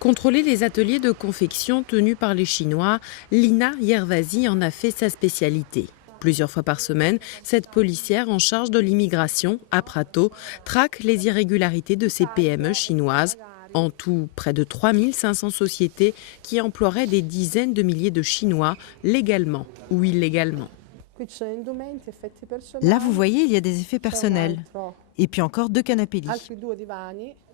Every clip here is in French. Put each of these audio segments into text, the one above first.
Contrôler les ateliers de confection tenus par les Chinois, Lina Yervazi en a fait sa spécialité. Plusieurs fois par semaine, cette policière en charge de l'immigration, à Prato, traque les irrégularités de ces PME chinoises. En tout, près de 3500 sociétés qui emploieraient des dizaines de milliers de Chinois, légalement ou illégalement. Là, vous voyez, il y a des effets personnels. Et puis encore 2 canapés lits.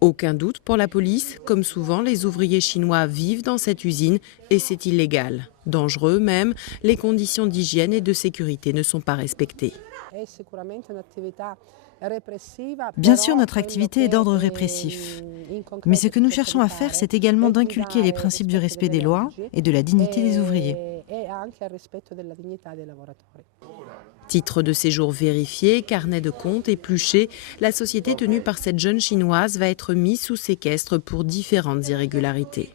Aucun doute pour la police, comme souvent les ouvriers chinois vivent dans cette usine et c'est illégal. Dangereux même, les conditions d'hygiène et de sécurité ne sont pas respectées. Bien sûr, notre activité est d'ordre répressif. Mais ce que nous cherchons à faire, c'est également d'inculquer les principes du respect des lois et de la dignité des ouvriers. Titre de séjour vérifié, carnet de compte épluché, la société tenue par cette jeune chinoise va être mise sous séquestre pour différentes irrégularités.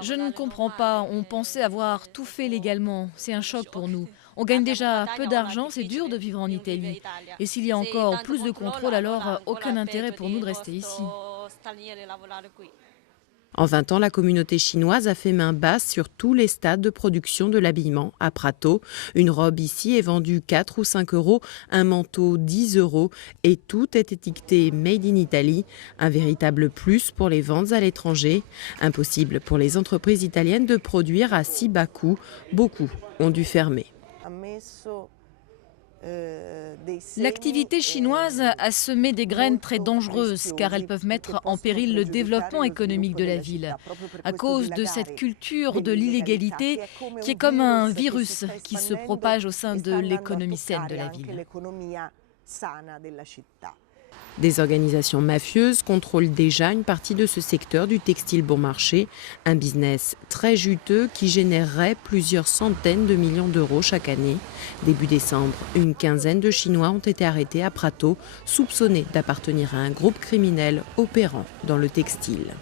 Je ne comprends pas, on pensait avoir tout fait légalement, c'est un choc pour nous. On gagne déjà peu d'argent, c'est dur de vivre en Italie. Et s'il y a encore plus de contrôle, alors aucun intérêt pour nous de rester ici. En 20 ans, la communauté chinoise a fait main basse sur tous les stades de production de l'habillement à Prato. Une robe ici est vendue 4 ou 5 euros, un manteau 10 euros et tout est étiqueté Made in Italy. Un véritable plus pour les ventes à l'étranger. Impossible pour les entreprises italiennes de produire à si bas coût. Beaucoup ont dû fermer. L'activité chinoise a semé des graines très dangereuses car elles peuvent mettre en péril le développement économique de la ville à cause de cette culture de l'illégalité qui est comme un virus qui se propage au sein de l'économie saine de la ville. Des organisations mafieuses contrôlent déjà une partie de ce secteur du textile bon marché, un business très juteux qui générerait plusieurs centaines de millions d'euros chaque année. Début décembre, une quinzaine de Chinois ont été arrêtés à Prato, soupçonnés d'appartenir à un groupe criminel opérant dans le textile.